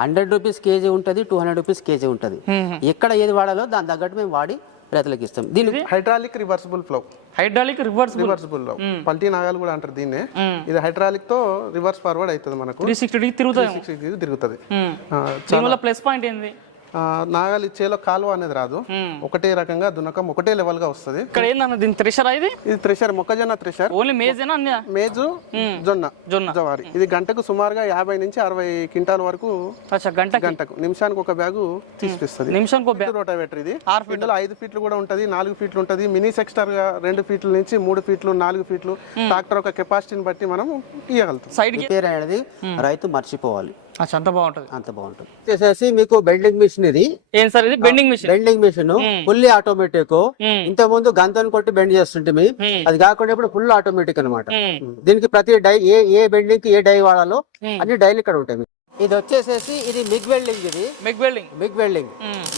Hundred rupees KG ఉంటుంది two hundred rupees KG ఉంటుంది. ఎక్కడ ఏది వాడాలో దాని తగ్గట్టు మేము వాడి రైతులకు ఇస్తాం. దీని hydraulic reversible flow. Hydraulic reverse రివర్సిబుల్లో పల్టీ నాగాలు కూడా అంటారు దీన్నే. ఇది హైడ్రాలిక్తో రివర్స్ ఫార్వర్డ్ అవుతుంది మనకు. త్రీ సిక్స్టీ తిరుగుతుంది. దీనివల్ల ప్లస్ పాయింట్ ఏంది? నాగలి ఇచ్చేలో కాలువ అనేది రాదు. ఒకటే రకంగా దున్నకం ఒకటే లెవెల్గా వస్తుంది. ఇక్కడ ఏందన్న దీని ఇది? ఇది మొక్కజొన్న థ్రెషర్ ఓన్లీ మేజేనా అన్ని? మేజు జొన్న. జొన్న. జవారి. ఇది గంటకు సుమారుగా యాభై నుంచి అరవై క్వింటాల వరకు అచ్చా గంట గంటకు. నిమిషానికి ఒక బ్యాగు తీసిస్తుంది నిమిషానికి ఒక రోటావేటర్ ఇది. ఇందులో ఐదు ఫీట్లు కూడా ఉంటది నాలుగు ఫీట్లు ఉంటది మినీ సెక్స్టర్గా రెండు ఫీట్ల నుంచి మూడు ఫీట్లు నాలుగు ఫీట్లు. ట్రాక్టర్ ఒక కెపాసిటీని బట్టి మనం ఇవ్వగలుగుతాం సైడ్ అనేది రైతు మర్చిపోవాలి. అంత బాగుంటది. అంత బాగుంటుంది. వచ్చేసేసి మీకు బెల్డింగ్ మిషన్ ఇది. ఏం సార్ ఇది? Bending machine. Bending machine fully automatic ఇంత ముందు గంతను కొట్టి బెండ్ చేస్తుంటే అది కాకుండా ఇప్పుడు ఫుల్ ఆటోమేటిక్ అన్నమాట. దీనికి ప్రతి die A A బెండింగ్కి a die వాడాలో అన్ని డైలు ఇక్కడ ఉంటాయి. ఇది వచ్చేసేసి ఇది మిగ్ వెల్డింగ్ ఇది. MAG welding. MIG welding.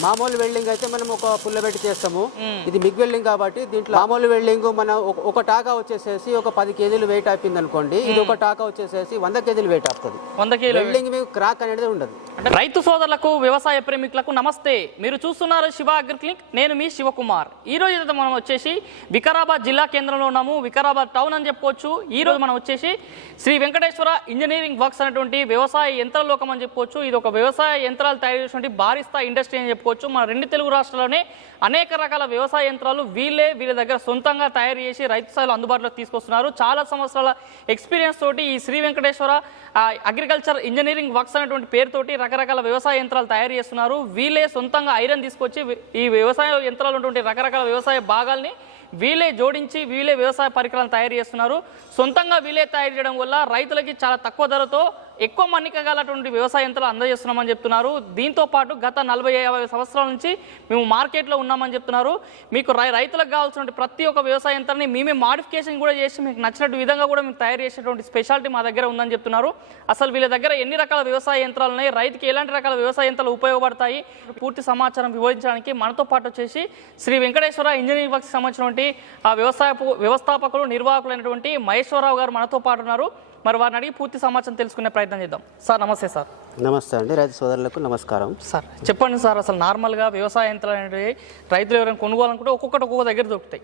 మామూలు వెల్డింగ్ అయితే మనం ఒక పుల్ల పెట్టి చేస్తాము. ఇది మిగ్ వెల్డింగ్ కాబట్టి దీంట్లో మామూలు వెల్డింగ్ మన ఒక- టాకా వచ్చేసేసి ఒక పది కేజీలు వెయిట్ ఆపింది అనుకోండి ఇది ఒక టాకా వచ్చేసేసి వంద కేజీలు వెయిట్ ఆపుతుంది వంద కిలో వెల్డింగ్ మీకు క్రాక్ అనేది ఉండదు. అంటే రైతు సోదరులకు వ్యవసాయ ప్రేమికులకు నమస్తే. మీరు చూస్తున్నారు శివ అగ్రి క్లినిక్. నేను మీ శివకుమార్. ఈ రోజు అయితే మనం వచ్చేసి వికారాబాద్ జిల్లా కేంద్రంలో ఉన్నాము. వికారాబాద్ టౌన్ అని చెప్పుకోవచ్చు. ఈ రోజు మనం వచ్చేసి శ్రీ వెంకటేశ్వర ఇంజనీరింగ్ వర్క్స్ అనేటువంటి వ్యవసాయ యంత్ర లోకం అని చెప్పుకోవచ్చు. ఇది ఒక వ్యవసాయ యంత్రాలు తయారు చేసినటువంటి భారీ స్థాయి ఇండస్ట్రీ అని చెప్పుకోవచ్చు. మన రెండు తెలుగు రాష్ట్రాల్లోనే అనేక రకాల వ్యవసాయ యంత్రాలు వీళ్ళే వీళ్ళ దగ్గర సొంతంగా తయారు చేసి రైతు స్థాయిలో అందుబాటులో తీసుకొస్తున్నారు. చాలా సంవత్సరాల ఎక్స్పీరియన్స్ తోటి ఈ శ్రీ వెంకటేశ్వర ఆ, అగ్రికల్చర్ ఇంజనీరింగ్ వర్క్స్ అనేటువంటి పేరుతోటి రకరకాల వ్యవసాయ యంత్రాలు తయారు చేస్తున్నారు. వీళ్ళే సొంతంగా ఐరన్ తీసుకొచ్చి ఈ వ్యవసాయ యంత్రాలు ఉన్నటువంటి రకరకాల వ్యవసాయ భాగాల్ని వీళ్ళే జోడించి వీళ్ళే వ్యవసాయ పరికరాలను తయారు చేస్తున్నారు. సొంతంగా వీళ్ళే తయారు చేయడం వల్ల రైతులకి చాలా తక్కువ ధరతో ఎక్కువ మన్నిక గలటువంటి వ్యవసాయ యంత్రాలు అందజేస్తున్నామని చెప్తున్నారు. దీంతో పాటు గత నలభై యాభై సంవత్సరాల నుంచి మేము మార్కెట్లో ఉన్నామని చెప్తున్నారు. మీకు రై రైతులకు కావాల్సిన ప్రతి ఒక్క వ్యవసాయ యంత్రాన్ని మేమే మాడిఫికేషన్ కూడా చేసి మీకు నచ్చినట్టు విధంగా కూడా మేము తయారు చేసేటువంటి స్పెషాలిటీ మా దగ్గర ఉందని చెప్తున్నారు. అసలు వీళ్ళ దగ్గర ఎన్ని రకాల వ్యవసాయ యంత్రాలు ఉన్నాయి రైతుకి ఎలాంటి రకాల వ్యవసాయ యంత్రాలు ఉపయోగపడతాయి పూర్తి సమాచారం వివరించడానికి మనతో పాటు వచ్చేసి శ్రీ వెంకటేశ్వర ఇంజనీరింగ్ వర్క్స్ సంబంధించినటువంటి ఆ వ్యవసాయ వ్యవస్థాపకులు నిర్వాహకులైనటువంటి మహేశ్వరరావు గారు మనతో పాటు ఉన్నారు. మరి వారిని అడిగి పూర్తి సమాచారం తెలుసుకునే ప్రయత్నం చేద్దాం. సార్ నమస్తే సార్. నమస్తే అండి రైతు సోదరులకు నమస్కారం. సార్ చెప్పండి సార్ అసలు నార్మల్గా వ్యవసాయ యంత్రాలు అనేవి రైతులు ఎవరైనా కొనుక్కోవాలనుకుంటే ఒక్కొక్కటి ఒక్కొక్క దగ్గర దొరుకుతాయి.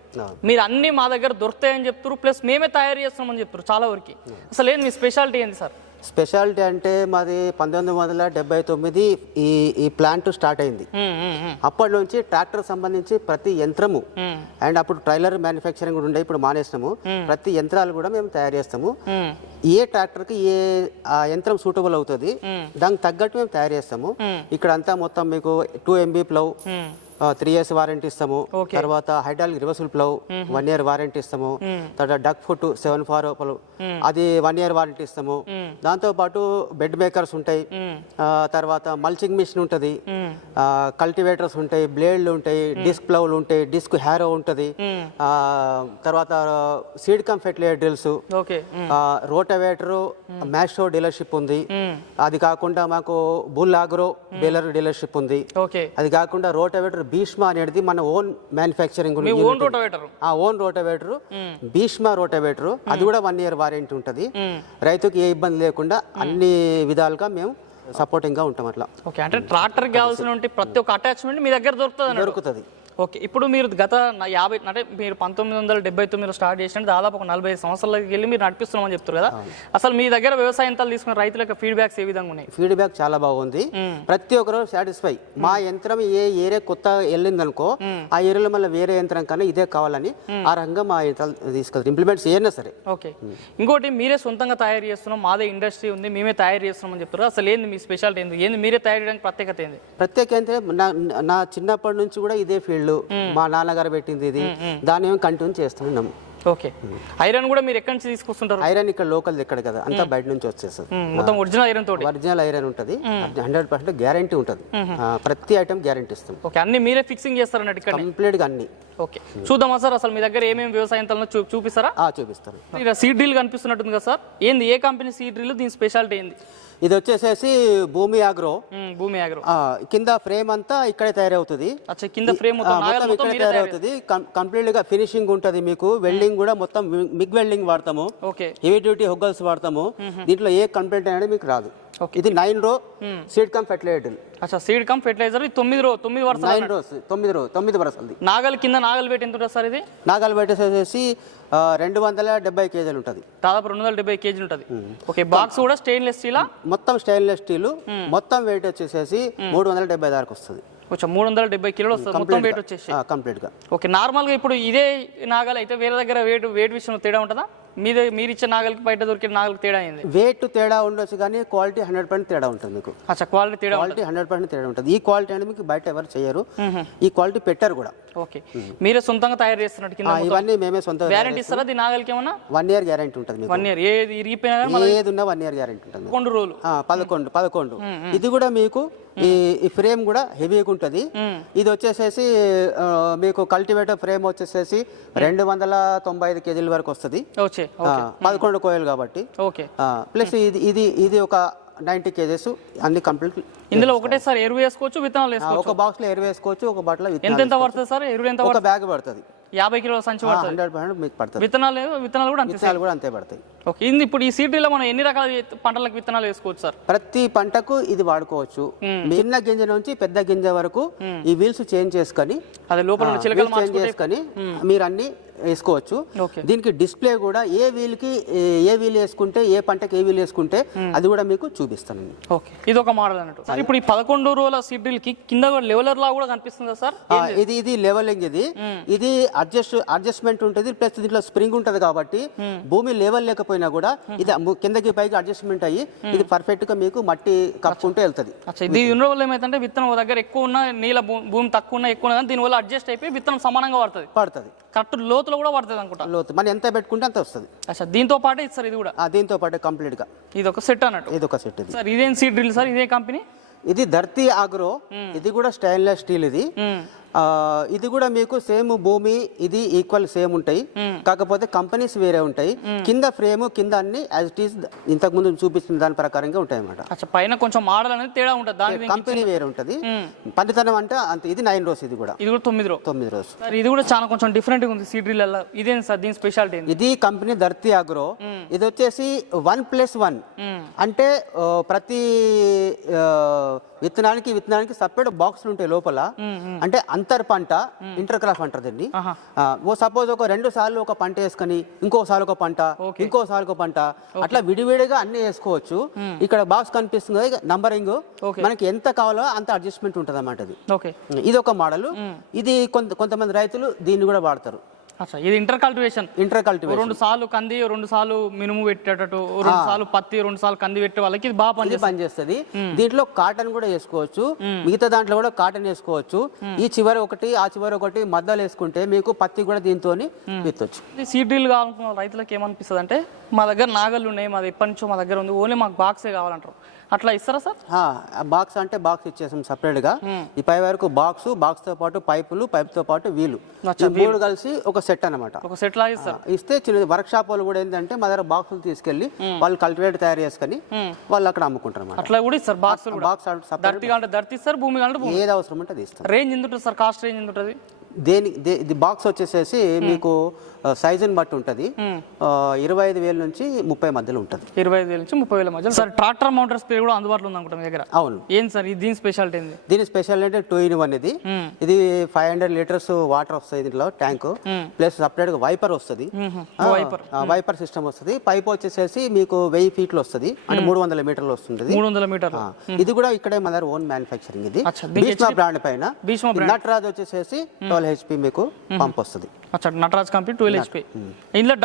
మీరు అన్ని మా దగ్గర దొరుకుతాయని చెప్తారు ప్లస్ మేమే తయారు చేస్తున్నామని చెప్తారు చాలా వరకు. అసలు ఏంది మీ స్పెషాలిటీ ఏంది సార్? స్పెషాలిటీ అంటే మాది పంతొమ్మిది వందల డెబ్బై తొమ్మిది ఈ ఈ ప్లాంట్ స్టార్ట్ అయింది. అప్పటి నుంచి ట్రాక్టర్ సంబంధించి ప్రతి యంత్రము. అండ్ అప్పుడు ట్రైలర్ మ్యానుఫ్యాక్చరింగ్ కూడా ఉండే ఇప్పుడు మానేసినాము ప్రతి యంత్రాలు కూడా మేము తయారు చేస్తాము. ఏ ట్రాక్టర్కి ఏ ఆ యంత్రం సూటబుల్ అవుతుంది దానికి తగ్గట్టు మేము తయారు చేస్తాము ఇక్కడ అంతా మొత్తం మీకు two MB plough. Three years warranty ఇస్తాము. తర్వాత hydraulic reversal plough one year warranty ఇస్తాము. తర్వాత డక్ ఫుట్ సెవెన్ ఫార్ అది వన్ ఇయర్ వారంటీ ఇస్తాము. దాంతో పాటు బెడ్ మేకర్స్ ఉంటాయి. తర్వాత మల్చింగ్ మిషన్ ఉంటుంది. కల్టివేటర్స్ ఉంటాయి బ్లేడ్లు ఉంటాయి డిస్క్ ప్లవ్లు ఉంటాయి డిస్క్ హ్యారో ఉంటుంది. ఆ, తర్వాత seed cum fertilizer drills. Rotavator Maschio dealership ఉంది. అది కాకుండా మాకు బుల్ ఆగ్రో డీలర్ డీలర్షిప్ ఉంది. అది కాకుండా రోటవేటర్ భీష్మా అనేది మన ఓన్ మ్యానుఫ్యాక్చరింగ్ ఓన్ రోటోవేటర్ ఆ ఓన్ రోటవేటర్ భీష్మా రోటవేటర్ అది కూడా వన్ ఇయర్ వారంటీ ఉంటుంది. రైతుకి ఏ ఇబ్బంది లేకుండా అన్ని విధాలుగా మేము సపోర్టింగ్గా ఉంటాం అట్లా. ఓకే అంటే ట్రాక్టర్ కావాల్సిన ప్రతి ఒక్క అటాచ్మెంట్ మీ దగ్గర దొరుకుతుంది. దొరుకుతుంది. ఓకే ఇప్పుడు మీరు గత యాభై అంటే మీరు పంతొమ్మిది వందల డెబ్బై తొమ్మిదిలో స్టార్ట్ చేసిన దాదాపు ఒక నలభై ఐదు సంవత్సరాలకి వెళ్ళి మీరు నడిపిస్తున్నామని చెప్తారు కదా. అసలు మీ దగ్గర వ్యవసాయ యంత్రాలు తీసుకున్న రైతులకు ఫీడ్బ్యాక్స్ ఏ విధంగా ఉన్నాయి? ఫీడ్బ్యాక్ చాలా బాగుంది. ప్రతి ఒక్కరు సాటిస్ఫై మా యంత్రం ఏ ఏరియా కొత్త వెళ్ళింది అనుకో ఆ ఏరియాలో మళ్ళీ వేరే యంత్రం కన్నా ఇదే కావాలని ఆ రకంగా మా యంత్రాలు తీసుకెళ్తారు. ఇంప్లిమెంట్స్ ఏమైనా సరే. ఓకే. ఇంకోటి మీరే సొంతంగా తయారు చేస్తున్నాం మాదే ఇండస్ట్రీ ఉంది మేమే తయారు చేస్తున్నామని చెప్తారు అసలు ఏంది మీ స్పెషాలిటీ ఏంది? ఏంది మీరే తయారు చేయడానికి ప్రత్యేకత ఏంది? ప్రత్యేక అంటే నా నా చిన్నప్పటి నుంచి కూడా ఇదే ఫీల్డ్ మా నాన్నగారు పెట్టింది ఇది. దాన్ని మేము కంటిన్యూ చేస్తున్నాం. ఓకే. ఐరన్ కూడా మీరు ఎక్కడి నుంచి తీసుకొస్తుంటారు? ఐరన్ ఇక్కడ లోకల్ ఎక్కడ కదా అంతా బయట నుంచి వచ్చేస్తుంది. మొత్తం ఒరిజినల్ ఐరన్ తోటి? ఒరిజినల్ ఐరన్ ఉంటుంది. హండ్రెడ్ పర్సెంట్ గ్యారంటీ ఉంటుంది. ప్రతి ఐటమ్ గ్యారంటీ ఇస్తాం. ఓకే అన్ని మీరే ఫిక్సింగ్ చేస్తారన్నట్టు ఇక్కడ కంప్లీట్గా అన్ని. ఓకే. చూద్దామా సార్ అసలు మీ దగ్గర ఏమేమి వ్యవసాయ యంత్రాలను చూ చూపిస్తారా? ఆ, చూపిస్తాను. ఇక్కడ సీడ్ డ్రిల్ కనిపిస్తున్నట్టుంది కదా సార్. ఏంది ఏ కంపెనీ సీడ్ డ్రిల్ దీని స్పెషాలిటీ ఏంది? ఇది వచ్చేసేసి భూమి ఆగ్రో భూమి అగ్రో ఆ, కింద ఫ్రేమ్ అంతా ఇక్కడే తయారవుతుంది. కింద ఫ్రేమ్ మొత్తం ఇక్కడే తయారవుతుంది. కంప్లీట్గా ఫినిషింగ్ ఉంటుంది మీకు. వెల్డింగ్ కూడా మొత్తం మిగ్ వెల్డింగ్ వాడతాము. హెవీ డ్యూటీ హొగ్గల్స్ వాడతాము. దీంట్లో ఏ కంప్లైంట్ అనేది మీకు రాదు. ఇది nine row seed cum fertilizer అచ్చా సీడ్ కమ్ ఫెర్టిలైజర్ ఇది తొమ్మిది రో తొమ్మిది వరుసలు నైన్ రోస్ తొమ్మిది రో తొమ్మిది వరుసలు నాగలి కింద నాగలి పెట్టి ఎంత ఉంటుంది సార్ ఇది? నాగాలు పెట్టేసేసి ఆ, రెండు వందల డెబ్బై కేజీలు ఉంటుంది. దాదాపు రెండు వందల డెబ్బై కేజీలు ఉంటుంది. ఓకే బాక్స్ కూడా స్టెయిన్లెస్ స్టీలా మొత్తం స్టెయిన్లెస్ స్టీల్ మొత్తం వెయిట్ వచ్చేసేసి మూడు వందల డెబ్బై దాకా వస్తుంది. కొంచెం మూడు వందల డెబ్బై కిలోలు వస్తుంది. మొత్తం వెయిట్ వచ్చేసి. కంప్లీట్గా. ఓకే నార్మల్గా ఇప్పుడు ఇదే నాగలి అయితే వేరే దగ్గర వెయిట్ వెయిట్ విషయంలో తేడా ఉంటుందా? మీద మీరు ఇచ్చే నాగలికి బయట దొరికిన నాగలికి తేడా అయింది వెయిట్ తేడా ఉండొచ్చు కానీ క్వాలిటీ హండ్రెడ్ పర్సెంట్ తేడా ఉంటుంది మీకు. అచ్చా క్వాలిటీ తేడా క్వాలిటీ హండ్రెడ్ పర్సెంట్ తేడా ఉంటుంది. ఈ క్వాలిటీ అనేది మీకు బయట ఎవరు చేయరు. ఈ క్వాలిటీ పెట్టారు కూడా. ఓకే. మీరే సొంతంగా తయారు చేస్తున్నట్టు కింద ఇవన్నీ మేమే సొంత వ్యారంటీ ఇస్తారా? దీని నాగలికి ఏమన్నా? వన్ ఇయర్ గ్యారంటీ ఉంటుంది మీకు. వన్ ఇయర్ ఏది ఇరిగిపోయినా ఏది ఉన్నా వన్ ఇయర్ గ్యారంటీ ఉంటుంది. పదకొండు రోజులు. పదకొండు పదకొండు. ఇది కూడా మీకు ఈ ఈ ఫ్రేమ్ కూడా హెవీగా ఉంటుంది. ఇది వచ్చేసేసి మీకు కల్టివేటర్ ఫ్రేమ్ వచ్చేసేసి రెండు వందల తొంభై ఐదు కేజీల వరకు వస్తుంది. పదకొండు కోయలు కాబట్టి. ఓకే. ప్లస్ ఇది ఇది ఇది ఒక నైంటీ కేజెస్ అన్ని కంప్లీట్ ఇందులో ఒకటేసారి ఎరువు వేసుకోవచ్చు విత్తనాలు ఒక బాక్స్లో ఎరువు వేసుకోవచ్చు ఒక బాటిల్ ఎంత ఎంత పడుతుంది సార్? ఎరువు ఎంత ఒక బ్యాగ్ పడుతుంది. యాభై కిలోల సంచి పడుతుంది. మీకు పడుతుంది. విత్తనాలు విత్తనాలు కూడా అంతే విత్తనాలు కూడా అంతే పడతాయి. ఓకే ఇది ఇప్పుడు ఈ సీడ్లో మనం ఎన్ని రకాల పంటలకు విత్తనాలు వేసుకోవచ్చు సార్? ప్రతి పంటకు ఇది వాడుకోవచ్చు. చిన్న గింజ నుంచి పెద్ద గింజ వరకు ఈ వీల్స్ చేంజ్ చేసుకొని అదే లోపల చేంజ్ చేసుకొని మీరు అన్ని వేసుకోవచ్చు. దీనికి డిస్ప్లే కూడా ఏ వీల్కి ఏ- వీల్ వేసుకుంటే ఏ పంటకి ఏ వీల్ వేసుకుంటే అది కూడా మీకు చూపిస్తాను ఓకే. ఇది ఒక మోడల్ అన్నట్టు. సార్ ఇప్పుడు ఈ పదకొండు రోజుల సీడ్రిల్కి కింద లెవెలర్ లా కూడా కనిపిస్తుందా సార్? ఇది ఇది లెవెలింగ్ ఇది. ఇది అడ్జస్ట్ అడ్జస్ట్మెంట్ ఉంటుంది ప్లస్ దీంట్లో స్ప్రింగ్ ఉంటది కాబట్టి భూమి లెవెల్ లేకపోయినా కూడా ఇది కిందకి పైకి అడ్జస్ట్మెంట్ అయ్యి ఇది పర్ఫెక్ట్గా మీకు మట్టి కప్పుకుంటూ వెళ్తది. అచ్చా. ఇది ఉన్న వల్ల ఏమైతుందంటే విత్తనం దగ్గర ఎక్కువ ఉన్న నీళ్ళ భూమి తక్కువ ఉన్న ఎక్కువ ఉన్న కానీ దీనివల్ల అడ్జస్ట్ అయిపోయి విత్తనం సమానంగా పడుతుంది పడుతుంది కరెక్ట్ లోతులో కూడా పడుతుంది అనుకుంటా. లోతు మనం ఎంత పెట్టుకుంటే అంత వస్తుంది. అచ్చా దీంతో పాటే ఇది సార్ ఇది కూడా. దీంతో పాటు కంప్లీట్గా. ఇది ఒక సెట్ అన్నట్టు. ఇది ఒక సెట్ ఇది. సార్ ఇదేం సీడ్ డ్రిల్ సార్? ఇదే కంపెనీ? ఇది ధర్తీ ఆగ్రో ఇది కూడా స్టైన్లెస్ స్టీల్ ఇది. ఇది కూడా మీకు సేమ్ భూమి ఇది ఈక్వల్ సేమ్ ఉంటాయి. కాకపోతే కంపెనీస్ వేరే ఉంటాయి. కింద ఫ్రేమ్ కింద అన్ని యాజ్ ఇట్ ఈస్ ఇంతకు ముందు చూపించిన దాని ప్రకారంగా ఉంటాయి అన్నమాట పైన కొంచెం మోడల్ అనేది తేడా ఉంటుంది. కంపెనీ వేరే ఉంటుంది. పనితనం అంటే అంత ఇది నైన్ రోస్ ఇది కూడా. ఇది కూడా తొమ్మిది రో తొమ్మిది సార్ ఇది కూడా చాలా కొంచెం డిఫరెంట్గా ఉంది. సీడ్ డ్రిల్ ఇదేం సార్ దీని స్పెషాలిటీ ఇది కంపెనీ ధర్తీ అగ్రో ఇది వచ్చేసి వన్ ప్లస్ వన్ అంటే ప్రతి విత్తనానికి విత్తనానికి సపరేట్ బాక్సులు ఉంటాయి లోపల. అంటే అంతర్ పంట ఇంటర్ క్రాప్ అంటారు దీన్ని ఓ సపోజ్ ఒక రెండు సార్లు ఒక పంట వేసుకొని ఇంకోసారి ఒక పంట ఇంకోసారి ఒక పంట అట్లా విడివిడిగా అన్ని వేసుకోవచ్చు. ఇక్కడ బాక్స్ కనిపిస్తుంది నంబరింగ్ మనకి ఎంత కావాలో అంత అడ్జస్ట్మెంట్ ఉంటుంది అన్నమాట ఇది ఒక మోడల్ ఇది కొంత కొంతమంది రైతులు దీన్ని కూడా వాడతారు. అచ్చా ఇది ఇంటర్ కల్టివేషన్. Inter cultivation. రెండు సార్లు కంది రెండు సార్లు మినుము పెట్టేటట్టు రెండు సార్లు పత్తి రెండు సార్లు కంది పెట్టే వాళ్ళకి ఇది బాగా ఇది పనిచేస్తుంది. దీంట్లో కాటన్ కూడా వేసుకోవచ్చు. మిగతా దాంట్లో కూడా కాటన్ వేసుకోవచ్చు. ఈ చివరి ఒకటి ఆ చివరి ఒకటి మద్దలు వేసుకుంటే మీకు పత్తి కూడా దీంతో విత్తొచ్చు. సీడ్ డ్రిల్ కావాలనుకున్న రైతులకు ఏమనిపిస్తుంది అంటే మా దగ్గర నాగళ్ళు ఉన్నాయి మాది ఎప్పటి నుంచో మా దగ్గర ఉంది ఓన్లీ మాకు బాక్సే కావాలంటారు. అట్లా ఇస్తారా సార్? బాక్స్ అంటే బాక్స్ ఇచ్చేసాం సపరేట్గా ఈ పై వరకు బాక్స్ బాక్స్తో పాటు పైపులు పైప్తో పాటు వీలు. మూడు కలిసి ఒక సెట్ అన్నమాట. ఒక సెట్ లాగా ఇస్తారు. ఇస్తే చిన్న వర్క్ షాప్ వాళ్ళు కూడా ఏంటంటే మా దగ్గర బాక్సులు తీసుకెళ్ళి వాళ్ళు కల్టివేట్ తయారు చేసుకొని వాళ్ళు అక్కడ అమ్ముకుంటారు అట్లా కూడా ఇస్తారు బాక్స్ బాక్స్ ఇస్తారు భూమి ఏది అవసరం ఉంటే అది ఇస్తాం రేంజ్ ఎంత ఉంటుంది సార్? కాస్ట్ రేంజ్ ఎంత ఉంటుంది? దేని దే- ఇది బాక్స్ వచ్చేసేసి మీకు సైజుని బట్టి ఉంటుంది. ఇరవై ఐదు వేల నుంచి ముప్పై మధ్యలో ఉంటుంది. ఇరవై ఐదు వేల నుంచి ముప్పై వేల మధ్య సార్ ట్రాక్టర్ మౌంటర్ స్ప్రే కూడా అందుబాటులో ఉంది అనుకుంటా దగ్గర. అవును. ఏం సార్ ఇది దీని స్పెషాలిటీ ఏంది? దీని స్పెషల్ అంటే టూ ఇన్ వన్ ఇది. ఇది ఫైవ్ హండ్రెడ్ లీటర్స్ వాటర్ వస్తుంది దీంట్లో ట్యాంక్ ప్లస్ సపరేట్గా వైపర్ వస్తుంది. వైపర్ వైపర్ సిస్టమ్ వస్తుంది. పైప్ వచ్చేసేసి మీకు వెయ్యి ఫీట్లు వస్తుంది. అంటే మూడు వందల మీటర్లు వస్తుంది. మూడు వందల మీటర్లు. ఇది కూడా ఇక్కడే మన ఓన్ మ్యానుఫ్యాక్చరింగ్ ఇది. భీష్మా బ్రాండ్ పైన. భీష్మ నటరాజ్ వచ్చేసేసి ట్వెల్వ్ హెచ్పి మీకు పంప్ వస్తుంది అచ్చా నటరాజ్ కంపెనీ ట్వెల్వ్ హెచ్పి ఇందులో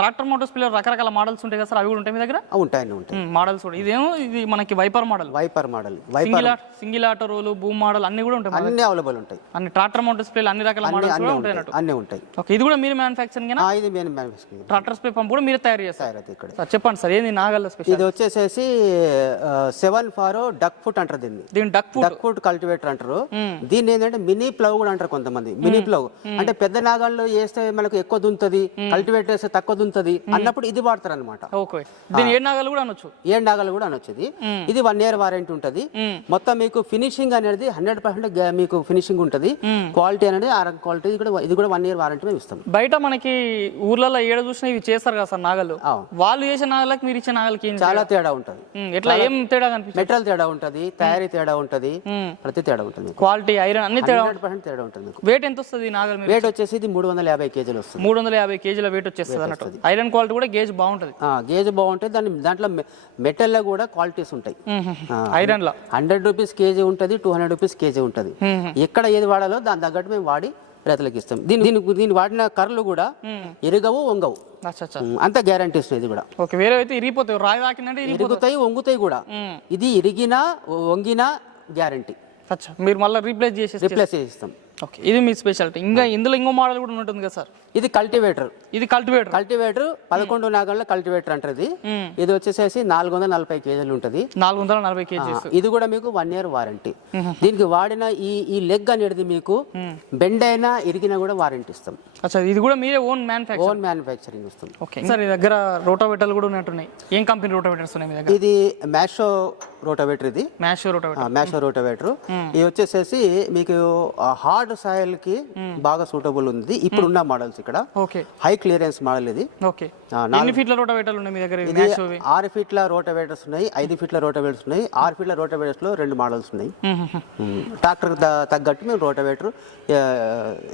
ట్రాక్టర్ మోటార్ స్ప్రే రకరకాల మోడల్స్ ఉంటాయి కదా సార్ అవి కూడా ఉంటాయి మీ దగ్గర? ఉంటాయి. మోడల్స్ కూడా. ఇదేమో ఇది మనకి wiper model wiper model single single auto roll boom model అన్ని కూడా ఉంటాయి అన్ని అవైలబుల్ ఉంటాయి. అన్ని ట్రాక్టర్ మోటార్ స్ప్రే అన్ని రకాల మోడల్స్ కూడా ఉంటాయి. అన్ని ఉంటాయి. ఓకే ఇది కూడా మీరు మ్యానుఫ్యాక్చరింగ్ ఇది మేము మ్యానుఫ్యాక్చరింగ్ ట్రాక్టర్ స్ప్రే పంప్ కూడా మీరు తయారు చేస్తారు. ఇక్కడ. సార్ చెప్పండి సార్ ఏంది నాగల్ల స్పెషల్ ఇది వచ్చేసేసి సెవెన్ ఫారో డక్ ఫుట్ అంటారు దీన్ని. దీని duck foot duck foot cultivator అంటారు. దీన్ని ఏంటంటే మినీ ప్లవ్ కూడా అంటారు కొంతమంది. మినీ ప్లవ్ అంటే పెద్ద నాగాల్లో ఏ వేస్తే మనకు ఎక్కువ దుంతది కల్టివేటర్ వేస్తే తక్కువ దుంతది అన్నప్పుడు ఇది వాడతారు అనమాట ఓకే దీని ఏడు నాగలు కూడా అనొచ్చు. కూడా అనొచ్చేది. ఇది వన్ ఇయర్ వారంటీ ఉంటది. మొత్తం మీకు ఫినిషింగ్ అనేది హండ్రెడ్ పర్సెంట్ మీకు ఫినిషింగ్ ఉంటది. క్వాలిటీ అనేది ఆ క్వాలిటీ ఇది కూడా ఇది కూడా వన్ ఇయర్ వారంటీ మేము ఇస్తాం. బయట మనకి ఊర్లలో ఏడ చూసినా ఇవి చేస్తారు కదా సార్ నాగలు. వాళ్ళు చేసే నాగలకి మీరు ఇచ్చే నాగలకి చాలా తేడా? ఉంటది. ఎట్లా ఏం తేడా కనిపిస్తుంది? మెటీరియల్ తేడా ఉంటది తయారీ తేడా ఉంటది. ప్రతి తేడా ఉంటుంది క్వాలిటీ ఐరన్ అన్ని తేడా పర్సెంట్ తేడా ఉంటుంది వెయిట్ ఎంత వస్తుంది నాగలు వెయిట్ వచ్చేసి ఇది మూడు వందల యాభై కేజీలు వస్తుంది. మూడు వందల యాభై కేజీల వెయిట్ వచ్చేస్తుంది అన్నట్టు. ఐరన్ క్వాలిటీ కూడా గేజ్ బాగుంటది. ఆ, గేజ్ బాగుంటుంది దాని దాంట్లో మెటల్లో కూడా క్వాలిటీస్ ఉంటాయి. ఐరన్ లా. హండ్రెడ్ రూపీస్ కేజీ ఉంటుంది టూ హండ్రెడ్ రూపీస్ కేజీ ఉంటుంది. ఎక్కడ ఏది వాడాలో దాని తగ్గట్టు మేము వాడి రైతులకు ఇస్తాం. దీని దీని దీని వాడిన కర్రలు కూడా ఎరగవు వంగవు. అంత గ్యారంటీ ఇస్తుంది ఇది కూడా. ఓకే వేరే అయితే ఇరిగిపోతాయి. రాయి తాకిందంటే ఇరుగుతాయి వంగుతాయి కూడా. ఇది ఇరిగినా వంగినా గ్యారంటీ మీరు మళ్ళీ రీప్లేస్ చేసేసి రిప్లేస్ చేసిస్తాం. ఓకే. ఇది మీ స్పెషాలిటీ. ఇంకా ఇందులో ఇంకో మోడల్ కూడా ఉంటుంది కదా సార్? ఇది కల్టివేటర్. ఇది కల్టివేటర్. కల్టివేటర్ పదకొండు నాగళ్ళ కల్టివేటర్ అంటారు ఇది. ఇది వచ్చేసేసి నాలుగు వందల నలభై కేజీలు ఉంటుంది. నాలుగు వందల నలభై కేజీస్. ఇది కూడా మీకు వన్ ఇయర్ వారంటీ దీనికి వాడిన ఈ ఈ లెగ్ అనేది మీకు బెండ్ అయినా ఇరిగినా కూడా వారంటీ ఇస్తాం. అచ్చా ఇది కూడా మీరే ఓన్ మ్యానుఫ్యాక్చర్ ఓన్ మ్యానుఫ్యాక్చరింగ్ ఇస్తాం. ఓకే. సార్ ఈ దగ్గర రోటావేటర్లు కూడా ఉన్నట్టున్నాయి. ఏం కంపెనీ రోటావేటర్స్ ఉన్నాయి మీ దగ్గర? ఇది మ్యాషో రోటోవేటర్ ఇది. మ్యాష్ రోటావేటర్ మ్యాషో రోటోవేటర్ ఇది వచ్చేసేసి మీకు హార్డ్ సాయిల్కి బాగా సూటబుల్ ఉంది. ఇప్పుడు ఉన్న మోడల్స్ ఇక్కడ. ఓకే హై క్లియరెన్స్ మోడల్ ఇది. ఆరు ఫీట్ల రోటోవేటర్స్ ఉన్నాయి ఐదు ఫీట్ల రోటోవేటర్స్ ఉన్నాయి ఆరు ఫీట్ల రోటోవేటర్స్లో రెండు మోడల్స్ ఉన్నాయి. ట్రాక్టర్ తగ్గట్టు మేము రోటోవేటర్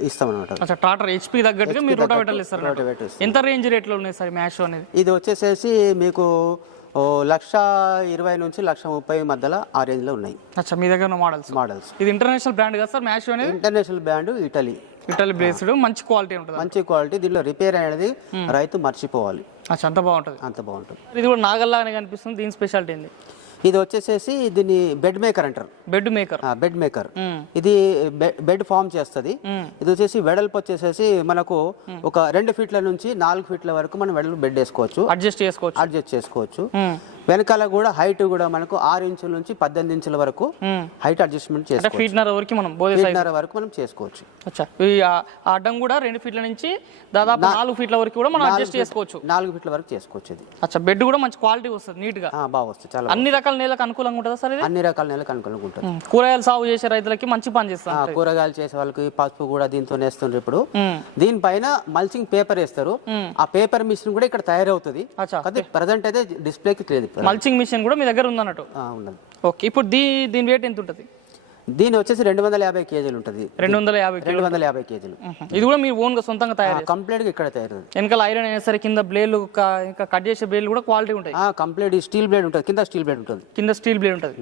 ఇస్తాం అనమాట టాటర్ హెచ్పి తగ్గట్టుగా మీరు ఇస్తారు ఎంత రేంజ్ ఉన్నాయి సార్ మ్యాష్ అనేది ఇది వచ్చేసేసి మీకు ఓ లక్ష ఇరవై నుంచి లక్ష ముప్పై మధ్యలో ఆ రేంజ్లో ఉన్నాయి. అచ్చా మీ దగ్గర ఉన్న మోడల్స్ మోడల్స్ ఇది ఇంటర్నేషనల్ బ్రాండ్ కదా సార్? మ్యాష్ అనేది? International brand Italy Italy based మంచి క్వాలిటీ ఉంటుంది? మంచి క్వాలిటీ దీనిలో రిపేర్ అనేది రైతు మర్చిపోవాలి. అచ్చా అంత బాగుంటుంది. అంత బాగుంటుంది. ఇది కూడా నాగల్లాగానే కనిపిస్తుంది దీని స్పెషాలిటీ ఏంది? ఇది వచ్చేసేసి దీన్ని బెడ్ మేకర్ అంటారు. బెడ్ మేకర్ బెడ్ మేకర్ ఇది బెడ్ ఫామ్ చేస్తుంది. ఇది వచ్చేసి వెడల్పు వచ్చేసేసి మనకు ఒక రెండు ఫీట్ల నుంచి నాలుగు ఫీట్ల వరకు మనం వెడల్పు బెడ్ వేసుకోవచ్చు. అడ్జస్ట్ చేసుకోవచ్చు. అడ్జస్ట్ చేసుకోవచ్చు. వెనకాల కూడా హైట్ కూడా మనకు ఆరు ఇంచుల నుంచి పద్దెనిమిది ఇంచుల వరకు. హైట్ అడ్జస్ట్మెంట్ అంటే చేసుకోవచ్చు. ఫీట్నర్ వరకు మనం వరకు మనం చేసుకోవచ్చు. అడ్డం కూడా రెండు ఫీట్ల నుంచి దాదాపు నాలుగు ఫీట్ల వరకు కూడా మనం అడ్జస్ట్ చేసుకోవచ్చు. నాలుగు ఫీట్ల వరకు చేసుకోవచ్చు ఇది. అచ్చా బెడ్ కూడా మంచి క్వాలిటీ వస్తుంది నీట్గా. బాగా వస్తుంది చాలా అన్ని రకాల నేలకు అనుకూలంగా ఉంటుందా సార్ అన్ని రకాల నెలలకు అనుకూలంగా ఉంటుంది. ఉమ్. కూరగాయలు సాగు చేసే రైతులకి మంచి పని చేస్తాం ఆ, కూరగాయలు చేసే వాళ్ళకి పసుపు కూడా దీంతో వేస్తుండ్రు ఇప్పుడు. దీనిపైన మల్చింగ్ పేపర్ వేస్తారు. ఆ పేపర్ మిషన్ కూడా ఇక్కడ తయారవుతుంది. ప్రజెంట్ అయితే డిస్ప్లేకి లేదు. మల్చింగ్ మిషన్ కూడా మీ దగ్గర ఉందన్నట్టు. ఉన్నది ఓకే ఇప్పుడు దీ దీని వెయిట్ ఎంత ఉంటుంది దీని వచ్చేసి రెండు వందల యాభై కేజీలు ఉంటుంది. రెండు వందల యాభై రెండు వందల యాభై కేజీలు. ఇది కూడా మీరు ఓన్గా సొంతంగా తయారు కంప్లీట్గా ఇక్కడ తయారవుతుంది వెనకాల ఐరన్ అయినా సరే కింద బ్లేడ్లు ఇంకా కట్ చేసే బ్లేడ్లు కూడా క్వాలిటీ ఉంటాయి. ఆ కంప్లీట్ స్టీల్ బ్లేడ్ ఉంటుంది. కింద స్టీల్ బ్లేడ్ ఉంటుంది. కింద స్టీల్ బ్లేడ్ ఉంటుంది.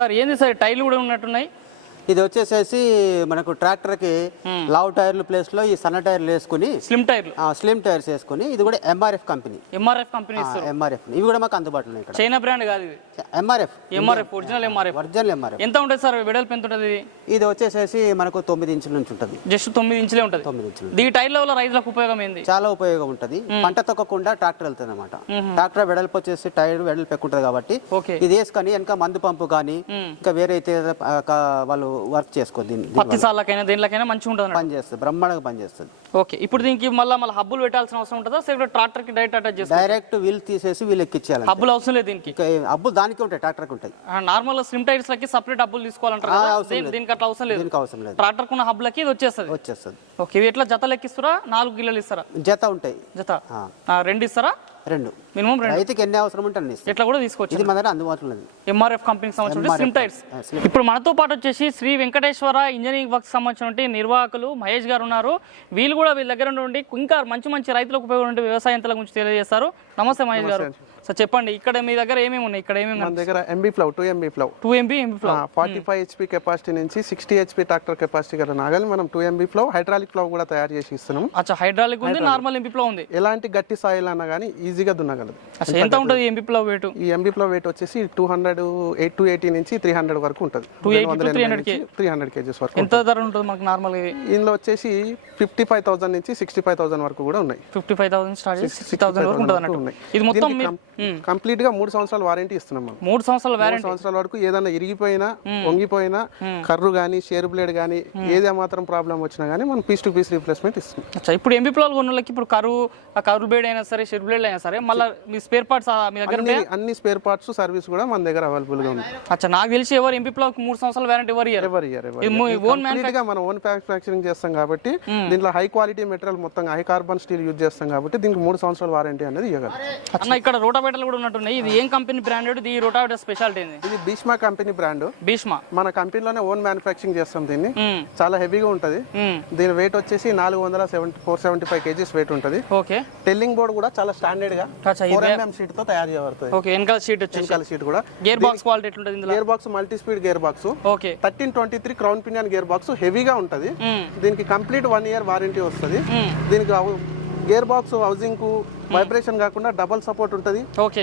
సార్ ఏంది సార్ టైర్లు కూడా ఉన్నట్టున్నాయి? ఇది వచ్చేసేసి మనకు ట్రాక్టర్కి లావ్ టైర్లు ప్లేస్లో ఈ సన్న టైర్లు వేసుకుని స్లిమ్ టైర్లు? స్లిమ్ టైర్స్ వేసుకుని ఇది కూడా MRF company. MRF company MRF ఇవి కూడా మాకు అందుబాటులో ఉన్నాయి ఇక్కడ. చైనా బ్రాండ్ కాదు ఇది. MRF MRF original MRF original MRF ఎంత ఉంటుంది సార్? వెడల్పు ఎంత ఉంటుంది ఇది? ఇది వచ్చేసేసి మనకు తొమ్మిది ఇంచుల నుంచి ఉంటుంది. జస్ట్ తొమ్మిది ఇంచులే ఉంటుంది. తొమ్మిది ఇంచులు ఈ టైర్ల వల్ల రైతులకు ఉపయోగం ఏంది? చాలా ఉపయోగం ఉంటుంది. పంట తొక్కకుండా ట్రాక్టర్ వెళ్తుంది అనమాట ట్రాక్టర్ వెడల్పు వచ్చేసి టైర్ వెడల్పు ఎక్కువ ఉంటుంది కాబట్టి ఇది వేసుకొని వెనక మందు పంపు కానీ ఇంకా వేరే వాళ్ళు వర్క్ చేసుకో దీని పత్తి సార్లకైనా దేనికైనా మంచిగా ఉంటుంది. పని చేస్తుంది బ్రహ్మాండంగా పని చేస్తుంది ఓకే. ఇప్పుడు దీనికి మళ్ళీ మళ్ళీ హబ్బులు పెట్టాల్సిన అవసరం ఉంటుందా? సేపు ట్రాక్టర్కి డైరెక్ట్ అటాచ్ చేస్తారు డైరెక్ట్ వీల్ తీసేసి వీళ్ళు ఎక్కించాలి హబ్బులు అవసరం లేదు దీనికి? అబ్బు దానికి ఉంటాయి ట్రాక్టర్కి ఉంటాయి. నార్మల్ స్లిమ్ టైర్స్ లకి సపరేట్ హబ్బులు తీసుకోవాలంటారు లేదు. దీనికి అట్లా అవసరం లేదు. దీనికి అవసరం లేదు. ట్రాక్టర్ కున్న హబ్బులకి ఇది వచ్చేస్తుంది. వచ్చేస్తుంది. ఓకే ఇది ఎట్లా జత లెక్కిస్తారా నాలుగు కిలోలు ఇస్తారా? జత ఉంటాయి. జత? రెండు ఇస్తారా? రెండు. మినిమం రెండు. రైతుకి ఎన్ని అవసరం ఉంటే అన్ని ఇస్తాం ఎట్లా కూడా తీసుకోవచ్చు. ఇది మన దగ్గర అందుబాటులో ఉంది ఎంఆర్ఎఫ్ కంపెనీకి సంబంధించిన స్లిమ్ టైర్స్. ఇప్పుడు మనతో పాటు వచ్చేసి శ్రీ వెంకటేశ్వర ఇంజనీరింగ్ వర్క్ సంబంధించిన నిర్వాహకులు మహేష్ గారు ఉన్నారు. వీళ్ళు కూడా వీళ్ళ దగ్గర నుండి ఇంకా మంచి మంచి రైతులకు ఉపయోగపడే వ్యవసాయ యంత్రాల గురించి తెలియజేస్తారు. నమస్తే మహేష్ గారు. సార్ చెప్పండి ఇక్కడ మీ దగ్గర ఏమేమి ఉన్నాయి? ఇక్కడ ఏమేమి మన దగ్గర MB plough two MB plough two MB MB plough forty five HP capacity నుంచి సిక్స్టీ హెచ్పి ట్రాక్టర్ కెపాసిటీ గల నాగలి మనం two MB plough hydraulic plough కూడా తయారు చేసి ఇస్తున్నాం. అచ్చా హైడ్రాలిక్ ఉంది నార్మల్ ఎంపీ ఫ్లో ఉంది. ఎలాంటి గట్టి సాయిల్ అన్నా కానీ ఈజీగా దున్నగలదు. అసలు ఎంత ఉంటుంది ఎంపీ ఫ్లో వెయిట్ ఈ ఎంబీ ఫ్లవ్ వెయిట్ వచ్చేసి two hundred eight two eighty నుంచి త్రీ హండ్రెడ్ వరకు ఉంటుంది. 280 to 300 త్రీ హండ్రెడ్ కేజీస్ వరకు ఎంత ధర ఉంటుంది మనకు నార్మల్ ఇది ఇందులో వచ్చేసి ఫిఫ్టీ ఫైవ్ థౌసండ్ నుంచి సిక్స్టీ ఫైవ్ థౌసండ్ వరకు కూడా ఉన్నాయి. ఫిఫ్టీ ఫైవ్ థౌసండ్ స్టార్ట్ చేసి సిక్స్టీ థౌసండ్ వరకు ఉంటుంది అన్నట్టు ఉన్నాయి. ఇది మొత్తం దీనికి మీ- కం- కంప్లీట్గా మూడు సంవత్సరాల వారంటీ ఇస్తున్నాం మనం. మూడు సంవత్సరాల మూడు వ్యారంటీ సంవత్సరాల వరకు ఏదైనా ఇరిగిపోయినా వంగిపోయినా కర్రు కానీ షేర్ బ్లేడ్ కానీ ఏదే మాత్రం ప్రాబ్లం వచ్చినా కానీ మనం పీస్ టు పీస్ రీప్లేస్మెంట్ ఇస్తున్నాం. ఇప్పుడు ఎంపీ ప్లాల్ ఉన్న వాళ్ళకి ఇప్పుడు కరువు ఆ కరువు బ్లేడ్ అయినా సరే షెడ్ బ్లేడ్ అయినా సరే మళ్ళీ మీ స్పేర్ పార్ట్స్ మీ దగ్గర అన్ని స్పేర్ పార్ట్స్ సర్వీస్ కూడా మన దగ్గర అవైలబుల్గా ఉంది అచ్చా నాకు తెలిసి ఎవరు ఎంపీ ప్లాల్ మూడు సంవత్సరాల వ్యారంటీ ఎవరు ఇయ్యరు? ఎవరి ఇయర్ ఓన్ మనం ఓన్ మ్యానుఫ్యాక్చరింగ్ చేస్తాం కాబట్టి దీంట్లో హై క్వాలిటీ మెటీరియల్ మొత్తం హై కార్బన్ స్టీల్ యూజ్ చేస్తాం కాబట్టి దీనికి మూడు సంవత్సరాల వారంటీ అనేది ఇవ్వగలం అన్న ఇక్కడ రోటావేటర్లు కూడా ఉన్నట్టున్నాయి. ఇది ఏం కంపెనీ బ్రాండెడ్? ఈ రోటావేటర్ స్పెషాలిటీ ఇది భీష్మా కంపెనీ బ్రాండ్. భీష్మా. మన కంపెనీలోనే ఓన్ మ్యానుఫ్యాక్చరింగ్ చేస్తాం దీన్ని. చాలా హెవీగా ఉంటుంది. దీని వెయిట్ వచ్చేసి నాలుగు వందల seventy four seventy five KGs weight ఉంటుంది. ఓకే. టెల్లింగ్ బోర్డ్ కూడా చాలా స్టాండర్డ్గా ఫోర్ ఎంఎం షీట్తో తయారు చేయబడుతుంది. ఓకే వెనకాల షీట్ వచ్చేసి. వెనకాల షీట్ కూడా. గేర్ బాక్స్ క్వాలిటీ ఎట్లుంటుంది gear box multi speed gear box okay. Thirteen twenty three crown pinion gear box హెవీగా ఉంటుంది. దీనికి కంప్లీట్ వన్ ఇయర్ వారంటీ వస్తుంది. దీనికి గేర్ బాక్స్ హౌసింగ్కు వైబ్రేషన్ కాకుండా డబల్ సపోర్ట్ ఉంటుంది.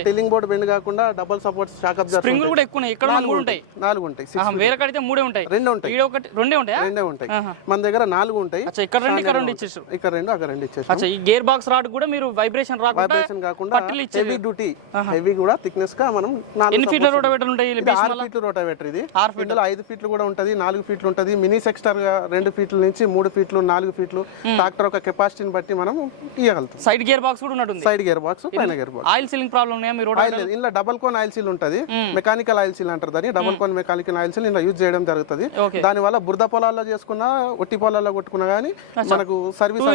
టెల్లింగ్ బోర్డ్ బెండ్ కాకుండా double support shock absorb spring కూడా ఎక్కువ ఇక్కడ మూడు ఉంటాయి. నాలుగు ఉంటాయి. వేరే కడితే మూడే ఉంటాయి. రెండు ఉంటాయి. ఒకటి రెండే ఉంటాయా? రెండే ఉంటాయి. మన దగ్గర నాలుగు ఉంటాయి. ఇక్కడ రెండు ఇక్కడ రెండు ఇచ్చేసారు. ఇక్కడ రెండు అక్కడ రెండు ఇచ్చేసి అచ్చా ఈ గేర్ బాక్స్ రాడ్ కూడా మీరు వైబ్రేషన్ రాకుండా వైబ్రేషన్ కాకుండా హెవీ డ్యూటీ హెవీ కూడా థిక్నెస్గా మనం నాలుగు ఎన్ని ఫీట్ల రోటావేటర్ ఉంటాయి ఆరు ఫీట్లు రోటావేటర్ ఇది. ఆరు ఇందులో ఐదు ఫీట్లు కూడా ఉంటది నాలుగు ఫీట్లు ఉంటది. మినీ సెక్స్టర్గా రెండు ఫీట్ల నుంచి మూడు ఫీట్లు నాలుగు ఫీట్లు ట్రాక్టర్ ఒక కెపాసిటీని బట్టి మనం ఇవ్వగలుగుతాం సైడ్ గేర్ బాక్స్ కూడా ఉన్నట్టుంది సైడ్ గేర్ బాక్స్ పైన gear box oil sealing problem ఇందులో డబల్ కోన్ ఆయిల్ సీల్ ఉంటది. మెకానికల్ ఆయిల్ సీల్ అంటారు దాన్ని. Double cone mechanical oil seal ఇందులో యూజ్ చేయడం జరుగుతుంది. దాని వల్ల బురద పొలాల్లో చేసుకున్నా ఒట్టి పొలాల్లో కొట్టుకున్నా గానీ మనకు service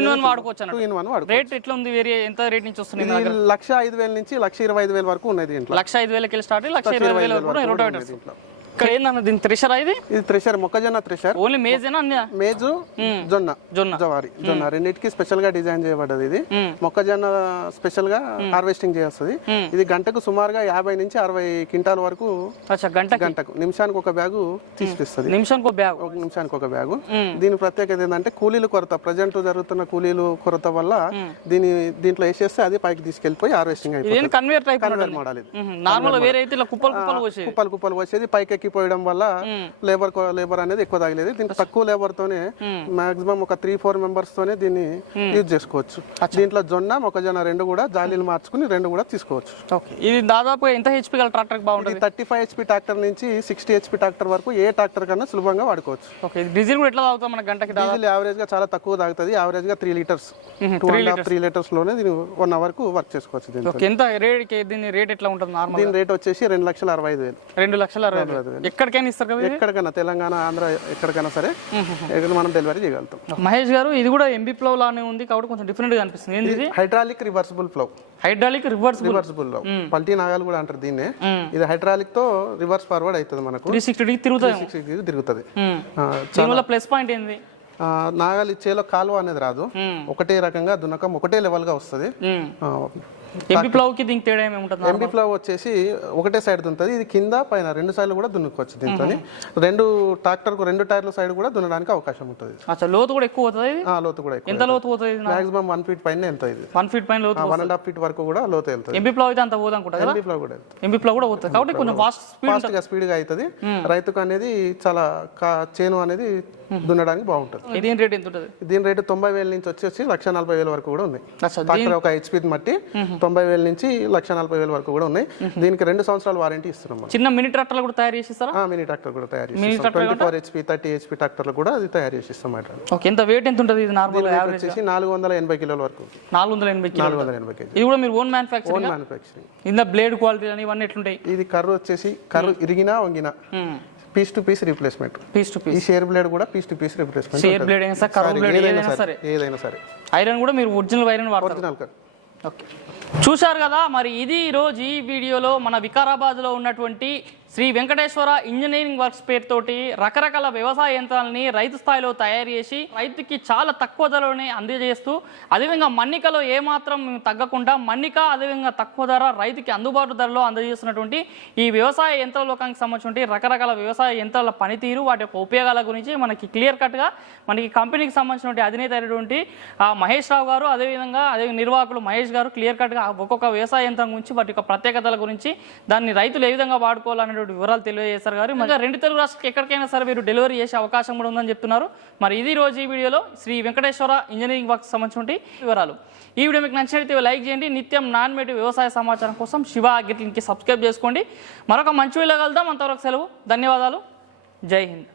two in one rate ఎట్లా ఉంది వేరే ఎంత రేట్ నుంచి వస్తుంది లక్ష ఐదు వేల నుంచి లక్ష ఇరవై ఐదు వేల వరకు ఉన్నది లక్ష ఐదు వేలకి స్టార్ట్ లక్ష ఇరవై వేల వరకు రోటావేటర్స్ ఇక్కడ ఏందన్న దీని థ్రెషర్ ఇది? ఇది మొక్కజొన్న థ్రెషర్ ఓన్లీ మేజేనా మేజు జొన్న. జొన్న. జవారి జొన్న. రెండింటికి స్పెషల్గా డిజైన్ చేయబడ్డది ఇది. మొక్కజొన్న స్పెషల్గా హార్వెస్టింగ్ చేస్తుంది. ఇది గంటకు సుమారుగా యాభై నుంచి అరవై క్వింటాల్ వరకు అచ్చా గంటకి? నిమిషానికి ఒక బ్యాగు తీసిస్తుంది నిమిషానికి ఒక బ్యాగ్? ఒక నిమిషానికి ఒక బ్యాగు. దీని ప్రత్యేకత ఏంటంటే కూలీలు కొరత ప్రజెంట్ జరుగుతున్న కూలీలు కొరత వల్ల దీని దీంట్లో వేసేస్తే అది పైకి తీసుకెళ్ళిపోయి హార్వెస్టింగ్ అయిపోతుంది. ఇదేం కన్వేర్ టైప్ కన్వేర్ మోడల్ ఇది. నార్మల్ వేరే అయితే కుప్పలు కుప్పలు వచ్చేది కుప్పలు కుప్పలు వచ్చేది పైకి ఎక్కిపోయడం వల్ల లేబర్ లేబర్ అనేది ఎక్కువ తగిలేదు. దీనికి తక్కువ లేబర్ తోనే మాక్సిమం ఒక త్రీ ఫోర్ మెంబర్స్ తోనే దీన్ని యూజ్ చేసుకోవచ్చు. దీంట్లో జొన్న మొక్కజొన్న రెండు కూడా జాలీలు మార్చుకుని రెండు కూడా తీసుకోవచ్చు. ఇది దాదాపు ఎంత హెచ్పి గల ట్రాక్టర్ బాగుంటుంది? థర్టీ ఫైవ్ హెచ్పి ట్రాక్టర్ నుంచి సిక్స్టీ హెచ్పి ట్రాక్టర్ వరకు ఏ ట్రాక్టర్ కన్నా సులభంగా వాడుకోవచ్చు. ఓకే. డీజిల్ కూడా ఎట్లా తాగుతాం మన గంటకి డీజిల్ యావరేజ్గా చాలా తక్కువ తాగుతుంది. యావరేజ్గా three litres two and half three లీటర్స్లోనే దీని వన్ అవర్కు వర్క్ చేసుకోవచ్చు ఎంత రేట్ దీని రేట్ ఎట్లా ఉంటుంది నార్మల్ దీని రేట్ వచ్చేసి రెండు లక్షల అరవై ఐదు వేలు. రెండు లక్షల అరవై వేలు. ఎక్కడికైనా ఇస్తారు కదా? ఎక్కడికైనా తెలంగాణ ఆంధ్ర ఎక్కడికైనా సరే మనం డెలివరీ చేయగలుగుతాం. మహేష్ గారు ఇది కూడా ఎంబీ ప్లవ్ లానే ఉంది కాబట్టి కొంచెం డిఫరెంట్గా అనిపిస్తుంది. ఏంది ఇది hydraulic reversible flow hydraulic reverse రివర్సిబుల్లో పల్టీ నాగాలు కూడా అంటారు దీన్నే. ఇది హైడ్రాలిక్తో రివర్స్ ఫార్వర్డ్ అవుతుంది మనకు. త్రీ సిక్స్టీ డిగ్రీ తిరుగుతుంది. సిక్స్ డిగ్రీ తిరుగుతుంది దీనివల్ల ప్లస్ పాయింట్ ఏంది? నాగలి చేలో కాలువ అనేది రాదు. ఒకటే రకంగా దున్నకం ఒకటే లెవెల్గా వస్తుంది. ఎంపీ ప్లవ్కి దీనికి తేడా ఏమి ఉంటుంది? ఎంబీ ఫ్లో వచ్చేసి ఒకటే సైడ్ దున్నుతుంది. ఇది కింద పైన రెండు సైడ్లు కూడా దున్నుకోవచ్చు దీంతో రెండు ట్రాక్టర్కు రెండు టైర్ల సైడ్ కూడా దున్నడానికి అవకాశం ఉంటుంది. అచ్చా లోతు కూడా ఎక్కువ అవుతుంది ఆ, లోతు కూడా ఎంత లోతు పోతుంది మాక్సిమం వన్ ఫీట్ పైన వెళ్తుంది ఇది. వన్ ఫీట్ పైన లోతు వన్ అండ్ హాఫ్ ఫీట్ వరకు కూడా లోతు వెళ్తుంది. ఎంపీ ప్లవ్ అయితే అంత పోదు అనుకుంటా ఎంబీ ఫ్లో కూడా ఎంపీ ప్లవ్ కూడా పోతుంది. కాబట్టి కొంచెం ఫాస్ట్ స్పీడ్ ఫాస్ట్గా స్పీడ్గా అవుతుంది. రైతుకు అనేది చాలా చేను అనేది దున్నడానికి బాగుంటుంది. దీని రేట్ ఎంత ఉంటుంది దీని రేటు తొంభై వేల నుంచి వచ్చేసి లక్ష నలభై వేల వరకు కూడా ఉన్నాయి. అచ్చా ట్రాక్టర్ ఒక హెచ్పి బట్టి తొంభై వేల నుంచి లక్ష నలభై వేల వరకు కూడా ఉన్నాయి. దీనికి రెండు సంవత్సరాల వారంటీ ఇస్తున్నాం చిన్న మినీ ట్రాక్టర్లు కూడా తయారు చేసిస్తారా? ఆ, మినీ ట్రాక్టర్ కూడా తయారు చేస్తాం twenty four HP thirty HP ట్రాక్టర్లు కూడా అది తయారు చేసి అన్నమాట ఓకే ఎంత వెయిట్ ఎంత ఉంటుంది ఇది నార్మల్ వచ్చేసి నాలుగు వందల ఎనభై కిలోల వరకు. నాలుగు వందల ఎనభై నాలుగు వందల ఎనభై కేజీ ఇది కూడా మీరు ఓన్ మ్యానుఫ్యాక్చరింగ్ ఓన్ మ్యానుఫ్యాక్చరింగ్ ఇంత బ్లేడ్ క్వాలిటీ అని ఇవన్నీ ఎట్లుంటాయి? ఇది కర్రు వచ్చేసి కర్రు ఇరిగినా వంగినా. Piece to piece replacement. Piece to piece. ఈ షేర్ బ్లేడ్ కూడా piece to piece replacement share blade అయినా సరే కర్వ్ బ్లేడ్ ఏదైనా సరే ఏదైనా సరే. ఐరన్ కూడా మీరు ఒరిజినల్ ఐరన్ వాడతారు. ఒరిజినల్ కర్ ఓకే. చూశారు కదా మరి ఇది ఈరోజు ఈ వీడియోలో మన వికారాబాద్లో ఉన్నటువంటి శ్రీ వెంకటేశ్వర ఇంజనీరింగ్ వర్క్స్ పేరుతోటి రకరకాల వ్యవసాయ యంత్రాలని రైతు స్థాయిలో తయారు చేసి రైతుకి చాలా తక్కువ ధరలోనే అందజేస్తూ అదేవిధంగా మన్నికలో ఏమాత్రం తగ్గకుండా మన్నిక అదేవిధంగా తక్కువ ధర రైతుకి అందుబాటు ధరలో అందజేస్తున్నటువంటి ఈ వ్యవసాయ యంత్ర లోకానికి రకరకాల వ్యవసాయ యంత్రాల పనితీరు వాటి యొక్క ఉపయోగాల గురించి మనకి క్లియర్ కట్గా మనకి కంపెనీకి సంబంధించినటువంటి అధినేత అయినటువంటి ఆ, మహేష్ రావు గారు అదేవిధంగా అదే నిర్వాహకులు మహేష్ గారు క్లియర్ కట్గా ఒక్కొక్క వ్యవసాయ యంత్రం గురించి వాటి యొక్క ప్రత్యేకతల గురించి దాన్ని రైతులు ఏ విధంగా వాడుకోవాలనే అనేటువంటి వివరాలు తెలియజేశారు గారు. ఇంకా రెండు తెలుగు రాష్ట్రాలకు ఎక్కడికైనా సరే మీరు డెలివరీ చేసే అవకాశం కూడా ఉందని చెప్తున్నారు. మరి ఇది రోజు ఈ వీడియోలో శ్రీ వెంకటేశ్వర ఇంజనీరింగ్ వర్క్ సంబంధించి వివరాలు. ఈ వీడియో మీకు నచ్చినట్లయితే లైక్ చేయండి. నిత్యం నాన్ మేటి వ్యవసాయ సమాచారం కోసం శివ అగ్రిక్లిన్కి సబ్స్క్రైబ్ చేసుకోండి. మరొక మంచి వీడియో కలుద్దాం. అంతవరకు సెలవు. ధన్యవాదాలు. జై హింద్.